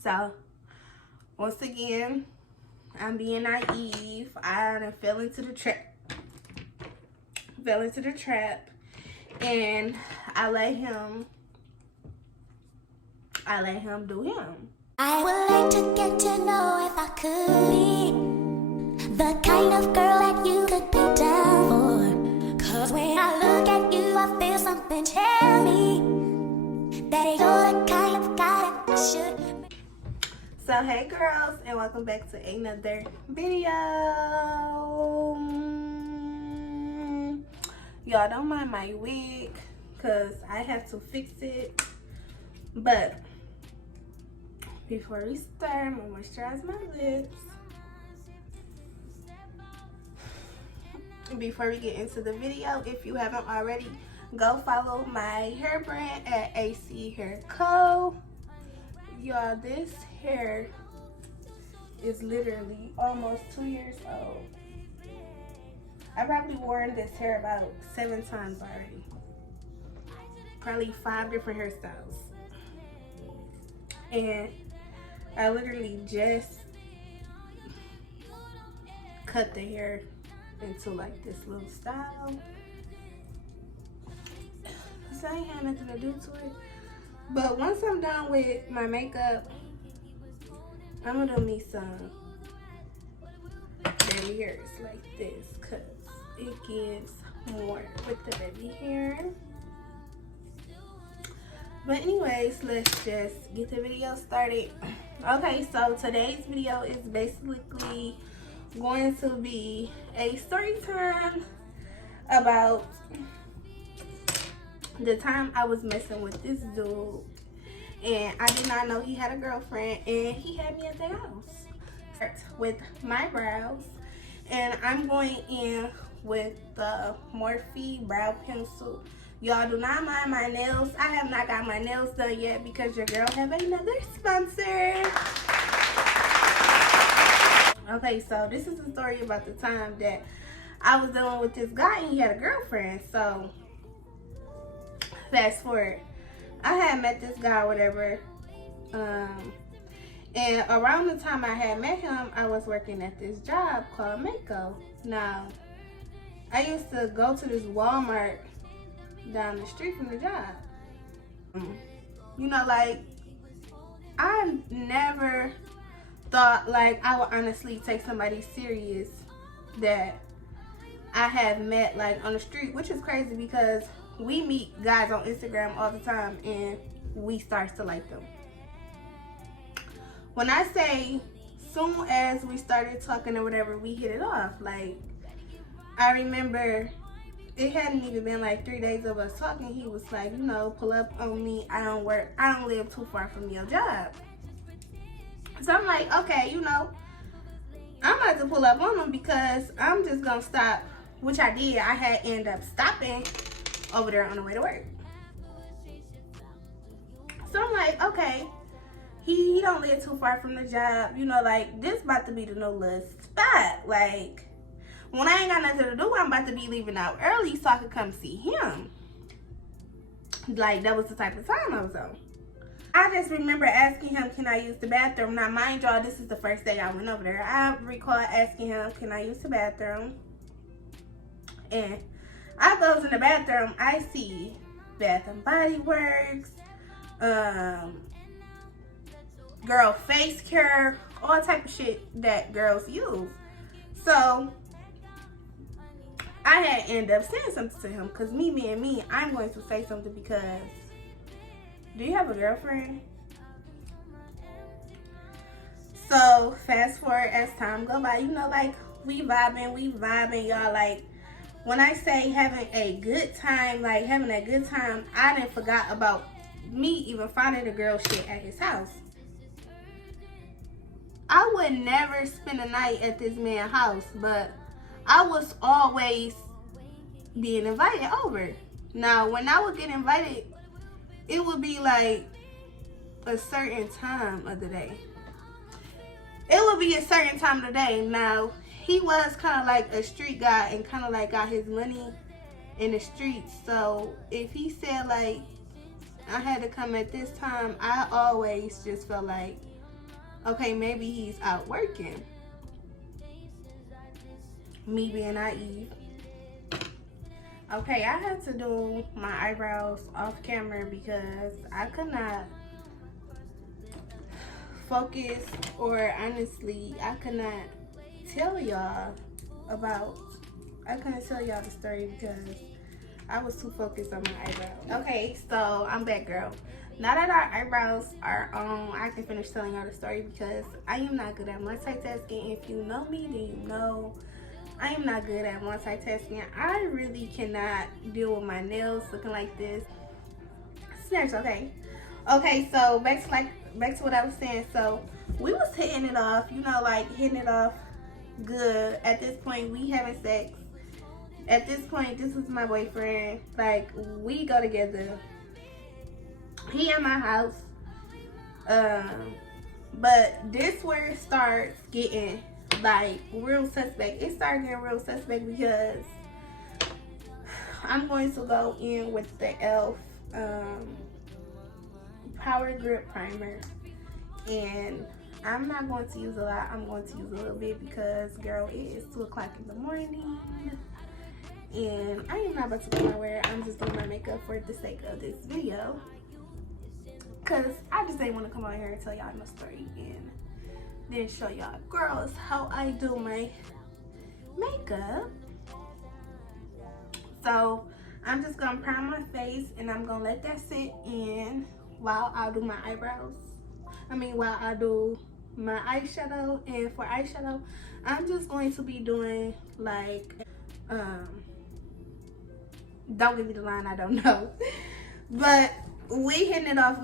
So once again, I'm being naive. I done fell into the trap. And I let him do him. I would like to get to know if I could be the kind of girl that you could be down for. Cause when I look at you, I feel something tell me that you're the kind of guy that I should be. So hey girls, and welcome back to another video. Y'all don't mind my wig because I have to fix it. But before we start, I'm gonna moisturize my lips. Before we get into the video, if you haven't already, go follow my hair brand at AC Hair Co. Y'all, this hair is literally almost 2 years old. I probably worn this hair about 7 times already. Probably 5 different hairstyles. And I literally just cut the hair into like this little style. So I ain't had nothing to do to it. But once I'm done with my makeup, I'm gonna do me some baby hairs like this because it gives more with the baby hair. But anyways, let's just get the video started. Okay, so today's video is basically going to be a story time about the time I was messing with this dude and I did not know he had a girlfriend and he had me at the house. With my brows, and I'm going in with the Morphe brow pencil. Y'all do not mind my nails. I have not got my nails done yet because your girl have another sponsor. Okay, so this is a story about the time that I was dealing with this guy and he had a girlfriend. So fast forward, I had met this guy or whatever, and around the time I had met him, I was working at this job called Mako. Now, I used to go to this Walmart down the street from the job. You know, like, I never thought like I would honestly take somebody serious that I have met like on the street, which is crazy because we meet guys on Instagram all the time and we start to like them. When I say soon as we started talking or whatever, we hit it off. Like, I remember it hadn't even been like 3 days of us talking. He was like, you know, pull up on me. I don't live too far from your job. So I'm like, okay, you know, I'm about to pull up on him because I'm just gonna stop, which I did. I had ended up stopping over there on the way to work. So I'm like, okay, he don't live too far from the job. You know, like, this about to be the no list spot. Like, when I ain't got nothing to do, I'm about to be leaving out early so I could come see him. Like, that was the type of time I was on. I just remember asking him, can I use the bathroom? Now, mind y'all, this is the first day I went over there. I recall asking him, can I use the bathroom? And I goes in the bathroom, I see Bath and Body Works, girl face care, all type of shit that girls use. So I had ended up saying something to him because me being me, I'm going to say something because, do you have a girlfriend? So fast forward as time go by, you know, like, we vibing, y'all. Like, when I say having a good time, like having a good time, I didn't forgot about me even finding the girl shit at his house. I would never spend a night at this man's house, but I was always being invited over. Now, when I would get invited, it would be like a certain time of the day. It would be a certain time of the day. Now, he was kind of like a street guy and kind of like got his money in the streets. So if he said like I had to come at this time, I always just felt like Okay, maybe he's out working. Me being naive. Okay, I had to do my eyebrows off camera because I could not focus, or honestly, I could not tell y'all I couldn't tell y'all the story because I was too focused on my eyebrows. Okay, so I'm back, girl. Now that our eyebrows are on, I can finish telling y'all the story because I am not good at multitasking. If you know me, then you know I am not good at multitasking. I really cannot deal with my nails looking like this. Snatch, okay. Okay, so back to what I was saying. So we was hitting it off, you know, like hitting it off good. At this point, we having sex. At this point, this is my boyfriend. Like, we go together. He in my house. But this where it starts getting like real suspect. It started getting real suspect because I'm going to go in with the e.l.f. Power Grip Primer, and I'm not going to use a lot. I'm going to use a little bit because, girl, it is 2 o'clock in the morning, and I am not about to go nowhere. I'm just doing my makeup for the sake of this video because I just didn't want to come out here and tell y'all my story and then show y'all girls how I do my makeup. So I'm just gonna prime my face and I'm gonna let that sit in while I do my eyebrows. While I do my eyeshadow. And for eyeshadow, I'm just going to be doing like don't give me the line, I don't know. But we hitting it off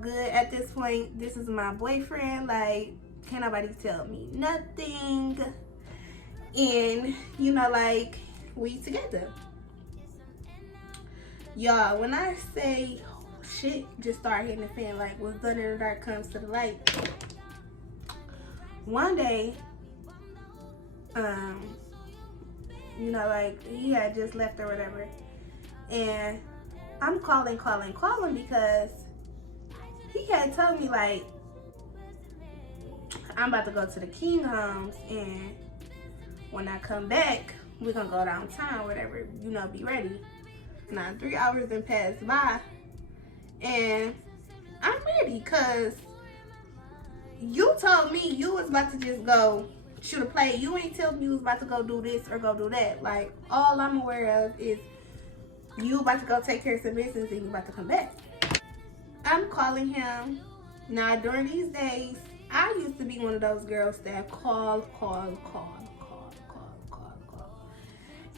good at this point. This is my boyfriend. Like, can't nobody tell me nothing. And you know, like, we together. Y'all, when I say shit just started hitting the fan, like what's done in the dark comes to the light. One day, you know, like he had just left or whatever, and I'm calling because he had told me like I'm about to go to the King Homes, and when I come back, we're gonna go downtown, whatever, you know, be ready. Now 3 hours then passed by, and I'm ready because you told me you was about to just go shoot a play. You ain't tell me you was about to go do this or go do that. Like, all I'm aware of is you about to go take care of some business and you about to come back. I'm calling him. Now, during these days, I used to be one of those girls that call.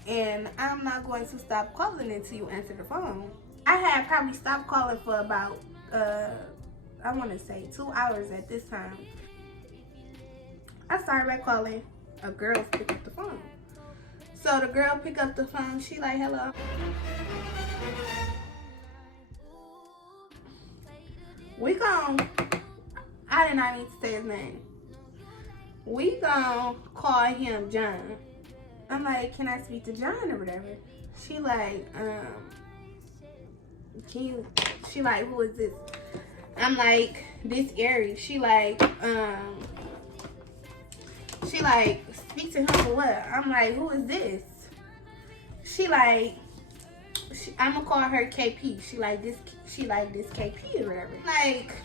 And I'm not going to stop calling until you answer the phone. I had probably stopped calling for about, I want to say 2 hours at this time. I started back calling. A girl picked up the phone. So the girl picked up the phone. She like, hello. I did not need to say his name. We gon' call him John. I'm like, can I speak to John or whatever? She like, she like, who is this? I'm like, this Aries. She like, speak to him for what? I'm like, who is this? She like, I'm gonna call her KP. She like this KP or whatever. Like,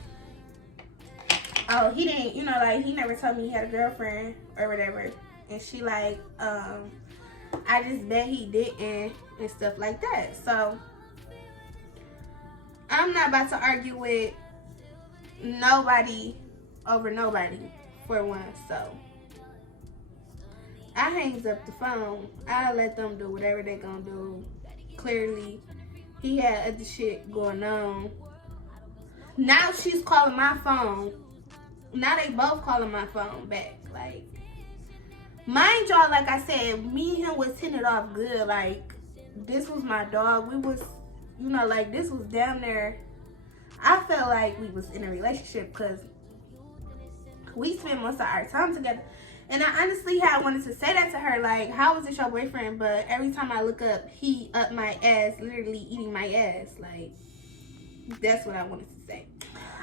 oh, he didn't, you know, like, he never told me he had a girlfriend or whatever. And she like, I just bet he didn't and stuff like that. So I'm not about to argue with nobody over nobody for one. So I hangs up the phone. I let them do whatever they gonna do. Clearly, he had other shit going on. Now she's calling my phone. Now they both calling my phone back. Like, mind y'all, like I said, me and him was hitting it off good. Like, this was my dog. We was, you know, like, this was down there. I felt like we was in a relationship because we spent most of our time together. And I honestly had wanted to say that to her, like, how was this your boyfriend? But every time I look up, he up my ass, literally eating my ass. Like, that's what I wanted to say.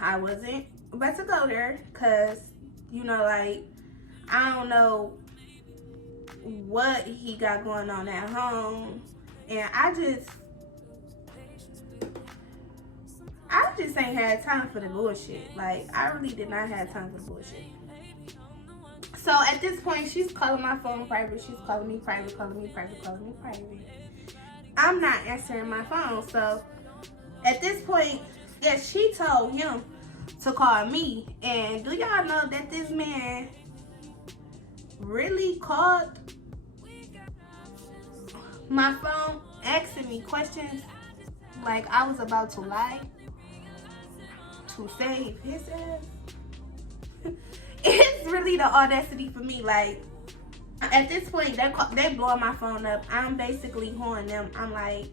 I wasn't about to go there because You know, like, I don't know what he got going on at home. And I just ain't had time for the bullshit. Like, I really did not have time for the bullshit. So at this point, she's calling my phone private. She's calling me private, calling me private, calling me private. I'm not answering my phone. So at this point, yes, she told him to call me. And do y'all know that this man really called my phone asking me questions like I was about to lie to save his ass? It's really the audacity for me. Like, at this point, they blowing my phone up. I'm basically horning them. I'm like,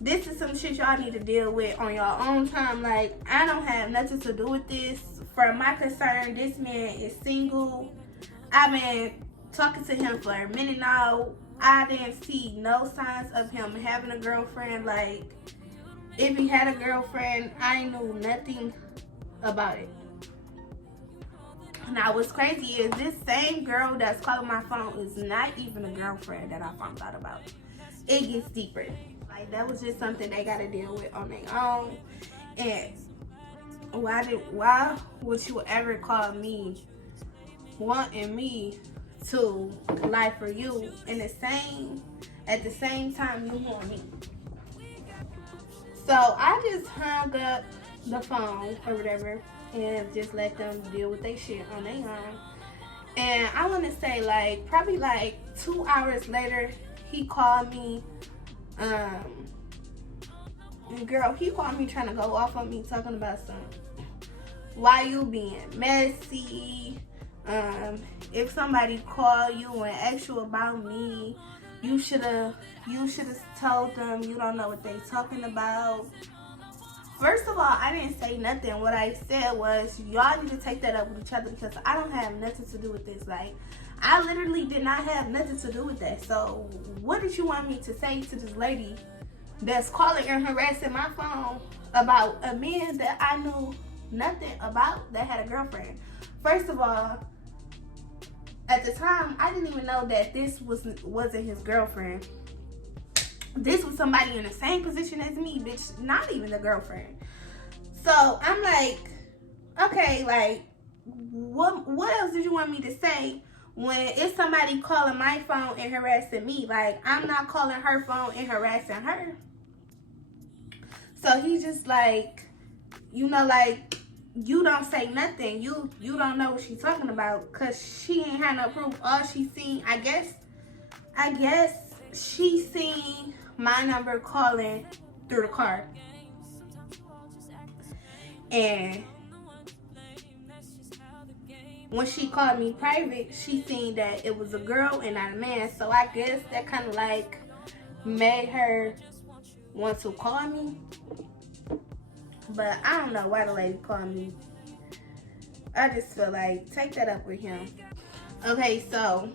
this is some shit y'all need to deal with on your own time. Like, I don't have nothing to do with this. From my concern, this man is single. I've been talking to him for a minute now. I didn't see no signs of him having a girlfriend. Like, if he had a girlfriend, I knew nothing about it. Now, what's crazy is this same girl that's calling my phone is not even a girlfriend that I found out about. It gets deeper. Like, that was just something they gotta deal with on their own. And why would you ever call me wanting me to lie for you at the same time you want me? So I just hung up the phone or whatever and just let them deal with their shit on their own. And I want to say, like, probably like 2 hours later, he called me. And girl, he called me trying to go off on me, talking about something. Why you being messy? If somebody call you and ask you about me, you should have told them you don't know what they talking about. First of all, I didn't say nothing. What I said was, y'all need to take that up with each other because I don't have nothing to do with this. Like, I literally did not have nothing to do with that. So what did you want me to say to this lady that's calling and harassing my phone about a man that I knew nothing about that had a girlfriend? First of all, at the time, I didn't even know that this wasn't his girlfriend. This was somebody in the same position as me, bitch, not even a girlfriend. So I'm like, okay, like, what else did you want me to say when it's somebody calling my phone and harassing me? Like, I'm not calling her phone and harassing her. So he's just like, you know, like, you don't say nothing. You don't know what she's talking about because she ain't had no proof. All she seen, I guess she seen my number calling through the car. And when she called me private, she seen that it was a girl and not a man. So I guess that kind of like made her want to call me. But I don't know why the lady called me. I just feel like, take that up with him. Okay, so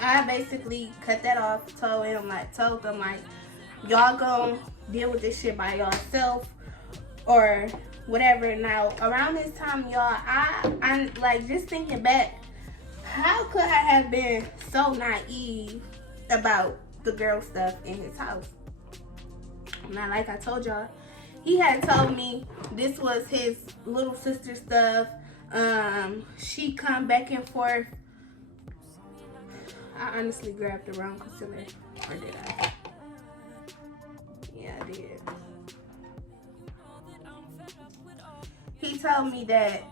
I basically cut that off, told them like, y'all gonna deal with this shit by yourself or whatever. Now, around this time, y'all, I'm like, just thinking back, how could I have been so naive about the girl stuff in his house? Now, like I told y'all, he had told me this was his little sister stuff. She come back and forth. I honestly grabbed the wrong concealer. Or did I? Yeah, I did. He told me that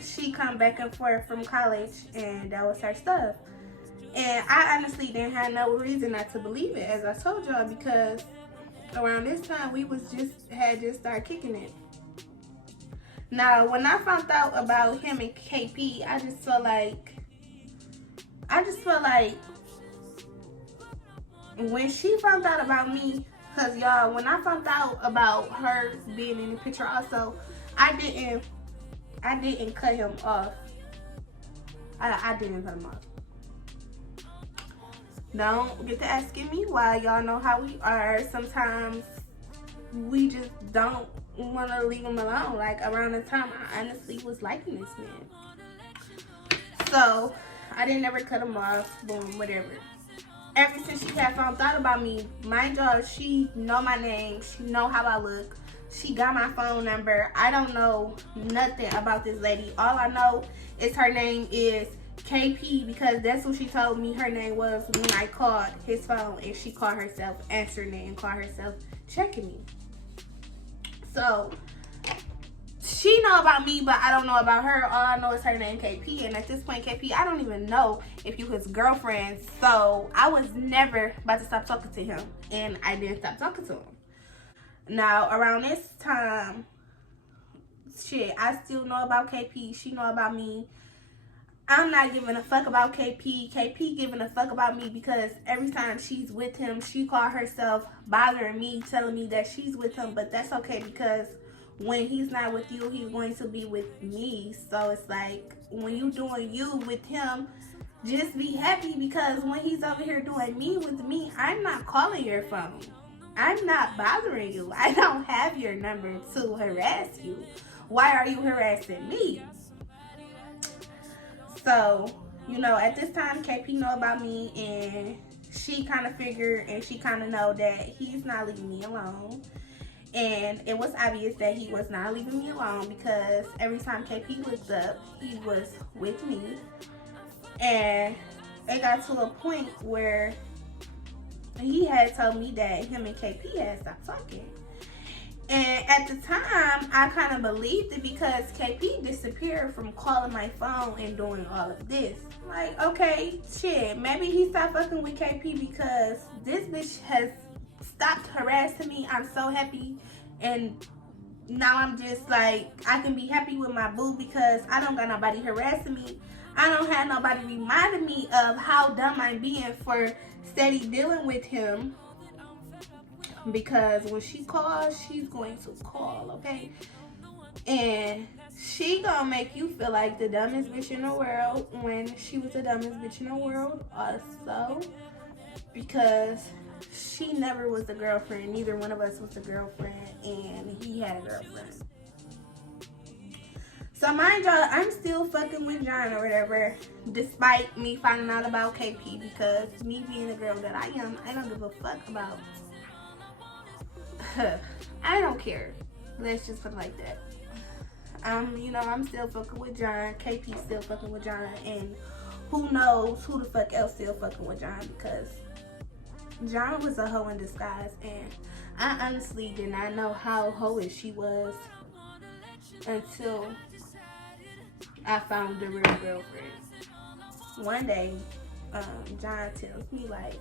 she come back and forth from college and that was her stuff. And I honestly didn't have no reason not to believe it, as I told y'all, because around this time we had just started kicking it. Now, when I found out about him and KP, I just felt like when she found out about me, because y'all, when I found out about her being in the picture also, I didn't cut him off. I didn't cut him off. Don't get to asking me why. Y'all know how we are. Sometimes we just don't want to leave him alone. Like, around the time I honestly was liking this man. So, I didn't ever cut him off. Boom, whatever. Ever since she had found out about me, mind y'all, she know my name. She know how I look. She got my phone number. I don't know nothing about this lady. All I know is her name is KP, because that's what she told me her name was when I called his phone, and she called herself answering it and called herself checking me. So she know about me, but I don't know about her. All I know is her name KP, and at this point, KP, I don't even know if you his girlfriend. So I was never about to stop talking to him, and I didn't stop talking to him. Now around this time, shit, I still know about KP. She know about me. I'm not giving a fuck about KP. KP giving a fuck about me, because every time she's with him, she call herself bothering me, telling me that she's with him. But that's okay, because when he's not with you, he's going to be with me. So it's like, when you doing you with him, just be happy, because when he's over here doing me with me, I'm not calling your phone. I'm not bothering you. I don't have your number to harass you. Why are you harassing me? So, you know, at this time, KP know about me, and she kind of figured, and she kind of know that he's not leaving me alone. And it was obvious that he was not leaving me alone, because every time KP looked up, he was with me. And it got to a point where he had told me that him and KP had stopped talking. And at the time, I kind of believed it, because KP disappeared from calling my phone and doing all of this. Like, okay, shit, maybe he stopped fucking with KP because this bitch has stopped harassing me. I'm so happy. And now I'm just like, I can be happy with my boo, because I don't got nobody harassing me. I don't have nobody reminding me of how dumb I'm being for steady dealing with him. Because when she calls, she's going to call, okay? And she gonna make you feel like the dumbest bitch in the world, when she was the dumbest bitch in the world also. Because she never was a girlfriend. Neither one of us was a girlfriend, and he had a girlfriend. So mind y'all, I'm still fucking with John or whatever, despite me finding out about KP, because me being the girl that I am, I don't give a fuck about. I don't care. Let's just put it like that. You know, I'm still fucking with John. KP still fucking with John, and who knows who the fuck else still fucking with John, because John was a hoe in disguise, and I honestly did not know how hoish she was until I found the real girlfriend. One day, John tells me, like,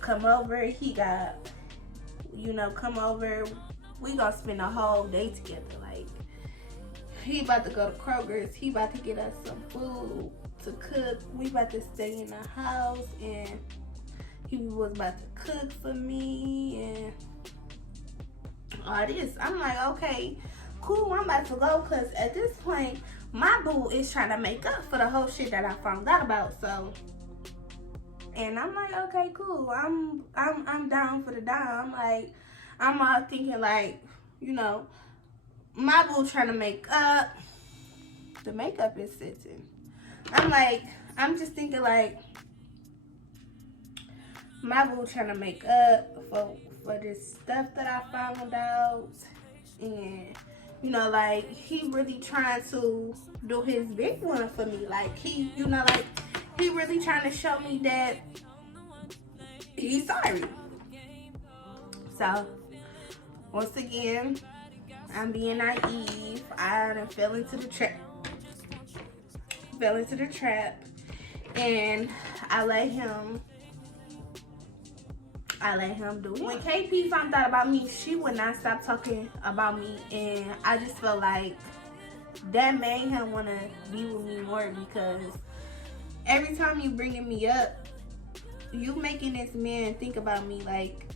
come over. He got, you know, come over. We gonna spend a whole day together. Like, he about to go to Kroger's. He about to get us some food to cook. We about to stay in the house, and he was about to cook for me and all this. I'm like, okay, cool, I'm about to go, because at this point, my boo is trying to make up for the whole shit that I found out about. So, and I'm like, okay, cool, I'm down for the down. Like, I'm all thinking, like, you know, my boo trying to make up. The makeup is sitting. I'm like, I'm just thinking, like, my boo trying to make up for this stuff that I found out. And, you know, like, he really trying to do his big one for me. Like, he, you know, like, he really trying to show me that he's sorry. So, once again, I'm being naive. I done fell into the trap. And I let him do it. When KP found out about me, she would not stop talking about me, and I just felt like that made him want to be with me more, because every time you bringing me up, you making this man think about me. Like,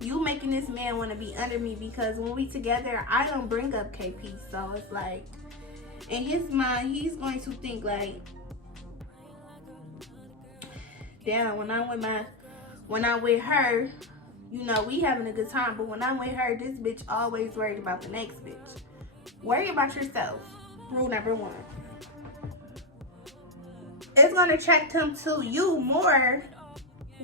you making this man want to be under me, because when we together, I don't bring up KP. So it's like, in his mind, he's going to think like, damn, when I'm with her, you know, we having a good time. But when I'm with her, this bitch always worried about the next bitch. Worry about yourself. Rule number 1. It's gonna attract him to you more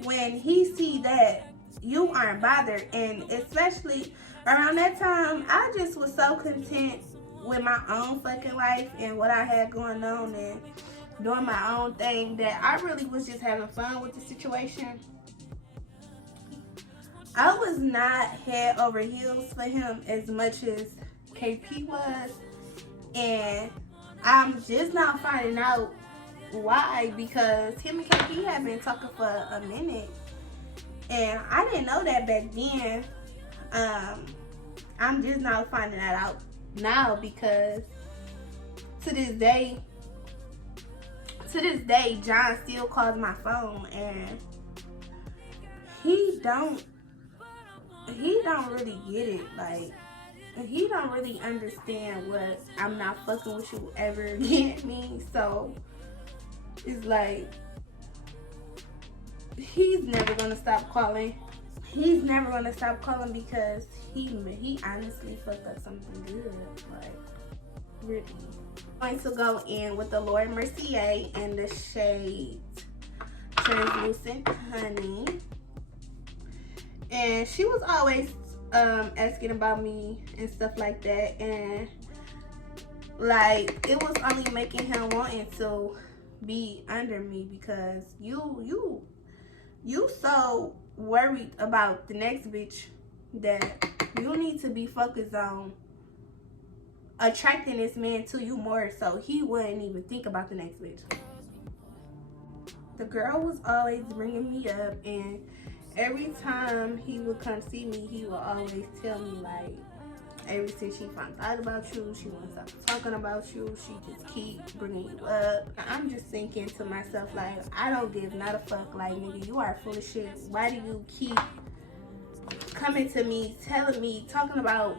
when he see that you aren't bothered. And especially around that time, I just was so content with my own fucking life and what I had going on and doing my own thing that I really was just having fun with the situation. I was not head over heels for him as much as KP was, and I'm just now finding out why, because him and KP have been talking for a minute, and I didn't know that back then. I'm just now finding that out now, because to this day, John still calls my phone, and he don't really get it. Like, he don't really understand what "I'm not fucking with you ever again" means. So it's like, he's never gonna stop calling. He's never gonna stop calling because he honestly fucked up something good. Like, really. I'm going to go in with the Laura Mercier in the shade Translucent Honey. And she was always asking about me and stuff like that. And like, it was only making him wanting to be under me, because you so worried about the next bitch that you need to be focused on attracting this man to you more, so he wouldn't even think about the next bitch. The girl was always bringing me up, and every time he would come see me, he would always tell me, like, ever since she found out about you, she won't stop talking about you, she just keep bringing you up. I'm just thinking to myself, like, I don't give not a fuck. Like, nigga, you are full of shit. Why do you keep coming to me, telling me, talking about,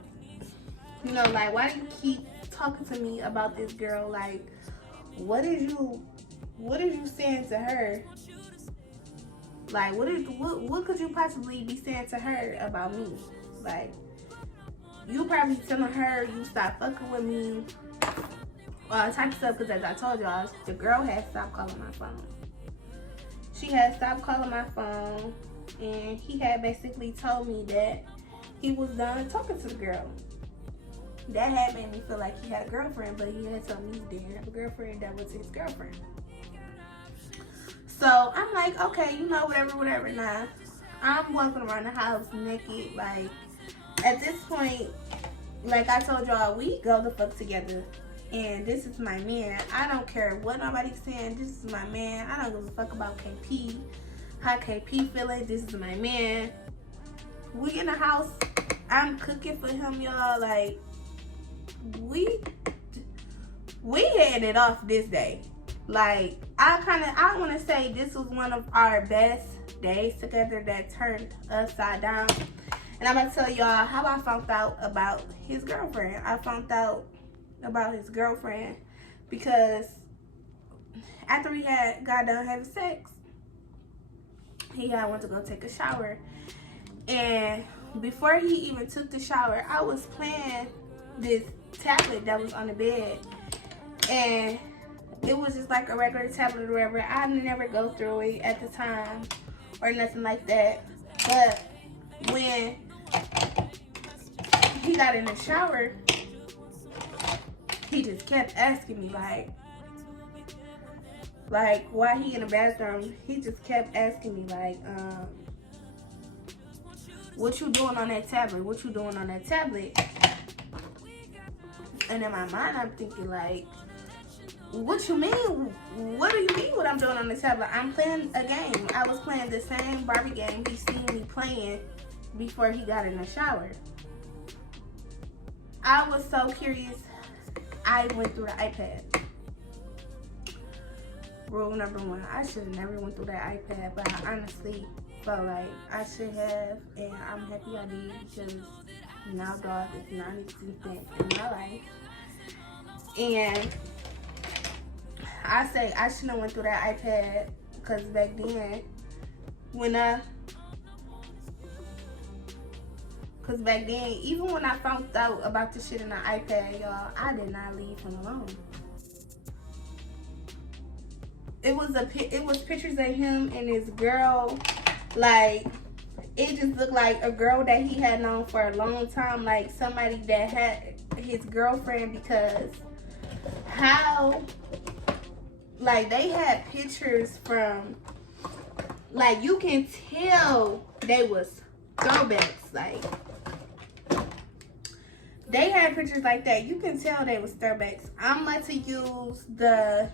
you know, like, why do you keep talking to me about this girl? Like, what is you saying to her? Like, what could you possibly be saying to her about me? Like, you probably telling her you stop fucking with me, type of stuff. Because as I told y'all, the girl had stopped calling my phone. She had stopped calling my phone, and he had basically told me that he was done talking to the girl. That had made me feel like he had a girlfriend, but he had told me he didn't have a girlfriend. That was his girlfriend. So I'm like, okay, you know, whatever. Nah, I'm walking around the house naked. Like, at this point, like I told y'all, we go the fuck together. And this is my man. I don't care what nobody's saying. This is my man. I don't give a fuck about KP. How KP feeling. This is my man. We in the house. I'm cooking for him, y'all. Like, we had it off this day. Like, I want to say this was one of our best days together that turned upside down. And I'm going to tell y'all how I found out about his girlfriend. I found out about his girlfriend because after we got done having sex, he had went to go take a shower. And before he even took the shower, I was playing this tablet that was on the bed. And it was just like a regular tablet or whatever. I never go through it at the time or nothing like that. But when he got in the shower, he just kept asking me, like while he in the bathroom, he just kept asking me, like, what you doing on that tablet? What you doing on that tablet? And in my mind, I'm thinking, like, what you mean? What do you mean what I'm doing on the tablet? I'm playing a game. I was playing the same Barbie game he seen me playing before he got in the shower. I was so curious, I went through the iPad. Rule number 1, I should have never went through that iPad, but I honestly felt like I should have, and I'm happy I did, because now dog is non-existent in my life. And I say I shouldn't have went through that iPad, because back then, when Because back then, even when I found out about the shit in the iPad, y'all, I did not leave him alone. It was pictures of him and his girl. Like, it just looked like a girl that he had known for a long time. Like, somebody that had his girlfriend, because how, like, they had pictures from, like, you can tell they was throwbacks. Like, they had pictures like that. You can tell they was throwbacks. I'm about to use the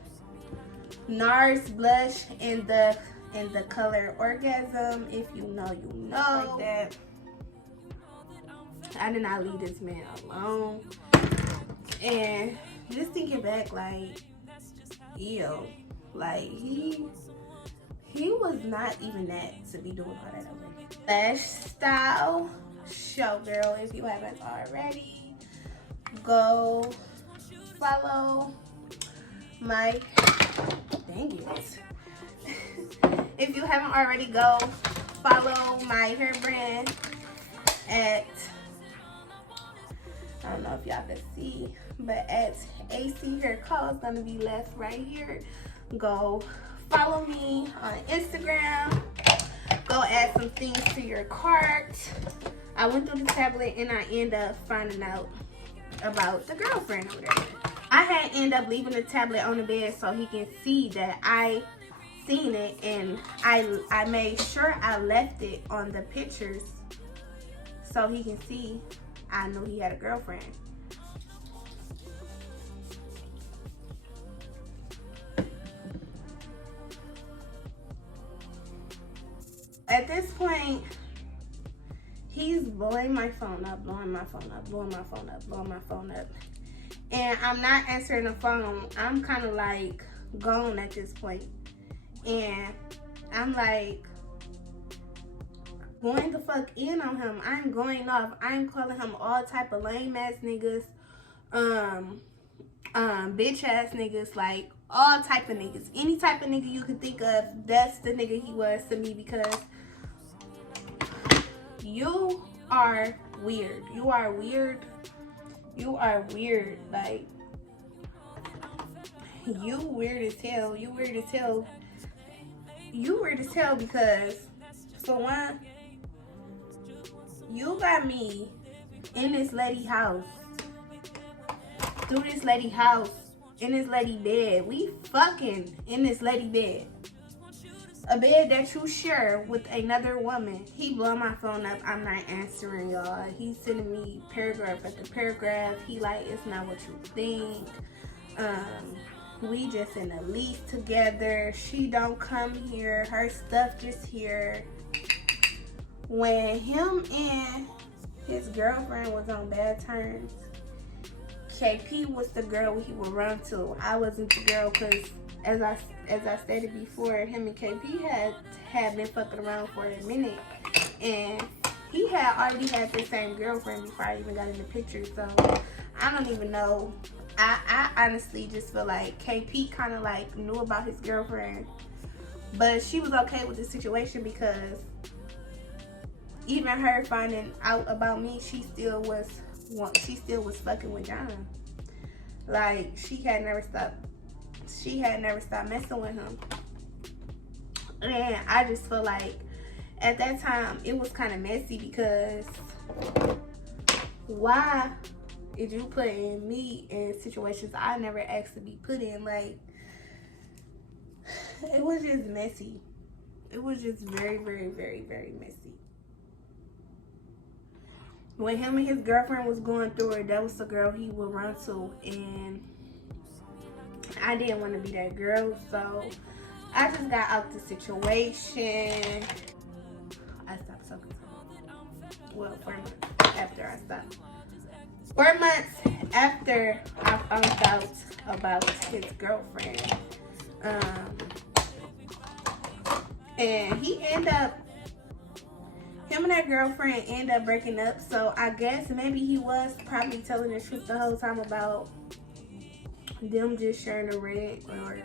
NARS blush in the color Orgasm. If you know, you know. Like that. I did not leave this man alone. And just thinking back, like, ew, like he was not even that to be doing all that over. Lash style showgirl. If you haven't already, go follow my, dang it. If you haven't already, go follow my hair brand at, I don't know if y'all can see, but at AC Hair Co. It's gonna be left right here. Go follow me on Instagram. Go add some things to your cart. I went through the tablet and I ended up finding out about the girlfriend over there. I had ended up leaving the tablet on the bed so he can see that I seen it, and I made sure I left it on the pictures so he can see I knew he had a girlfriend. At this point, he's blowing my phone up, blowing my phone up, blowing my phone up, blowing my phone up. And I'm not answering the phone. I'm kind of like gone at this point. And I'm like going the fuck in on him. I'm going off. I'm calling him all type of lame ass niggas, bitch ass niggas, like all type of niggas. Any type of nigga you could think of, that's the nigga he was to me, because you are weird. You are weird. You are weird. Like, you weird as hell. You weird as hell. You weird as hell because, for one, you got me in this lady house, through this lady house, in this lady bed. We fucking in this lady bed. A bed that you share with another woman. He blow my phone up. I'm not answering, y'all. He's sending me paragraph after paragraph. He like, it's not what you think. We just in a lease together. She don't come here. Her stuff just here. When him and his girlfriend was on bad terms, KP was the girl he would run to. I wasn't the girl, because as I stated before, him and KP had been fucking around for a minute, and he had already had the same girlfriend before I even got in the picture. So I don't even know. I honestly just feel like KP kind of like knew about his girlfriend, but she was okay with the situation, because even her finding out about me, she still was fucking with John. Like, she had never stopped messing with him. And I just feel like at that time it was kind of messy, because why did you put in me in situations I never asked to be put in? Like, it was just messy. It was just very, very, very, very messy. When him and his girlfriend was going through it, that was the girl he would run to, and I didn't want to be that girl, so I just got out the situation. I stopped talking to him. Well, 4 months after I stopped. 4 months after I found out about his girlfriend. And him and that girlfriend ended up breaking up. So I guess maybe he was probably telling the truth the whole time about them just sharing a rent or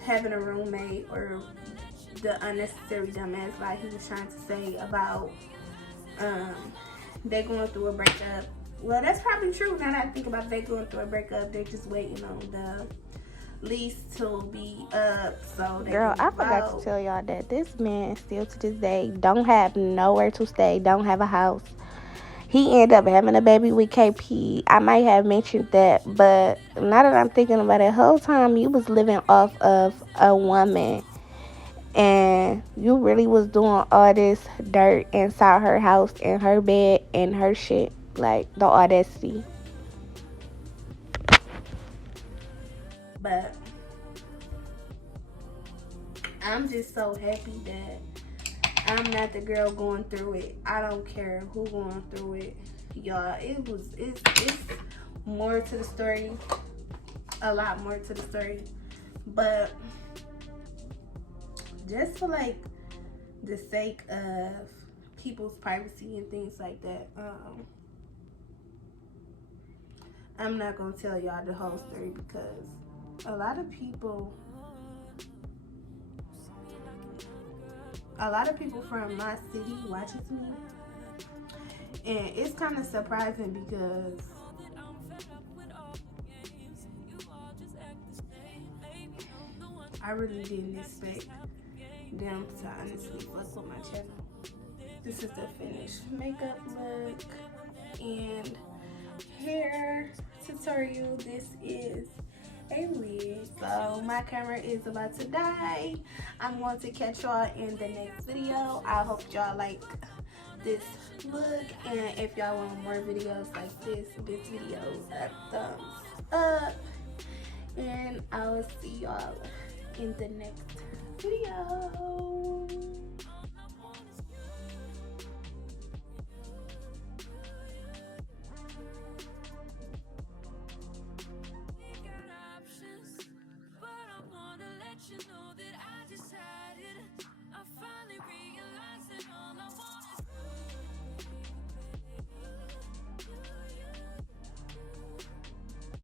having a roommate, or the unnecessary dumbass lie he was trying to say about they going through a breakup. Well, that's probably true. Now that I think about it, they going through a breakup. They're just waiting on the lease to be up so they Girl, can I forgot vote. to tell y'all that this man still to this day don't have nowhere to stay, don't have a house. He ended up having a baby with KP. I might have mentioned that, but now that I'm thinking about it, the whole time you was living off of a woman and you really was doing all this dirt inside her house and her bed and her shit. Like, the audacity. But I'm just so happy that I'm not the girl going through it. I don't care who going through it, y'all. It's more to the story, a lot more to the story. But just for like the sake of people's privacy and things like that, I'm not gonna tell y'all the whole story because a lot of people from my city watches me, and it's kind of surprising because I really didn't expect them to honestly fuck with my channel. This is the finished makeup look and hair tutorial. This is a wig. So my camera is about to die. I'm going to catch y'all in the next video. I hope y'all like this look, and if y'all want more videos like this video thumbs up, and I will see y'all in the next video.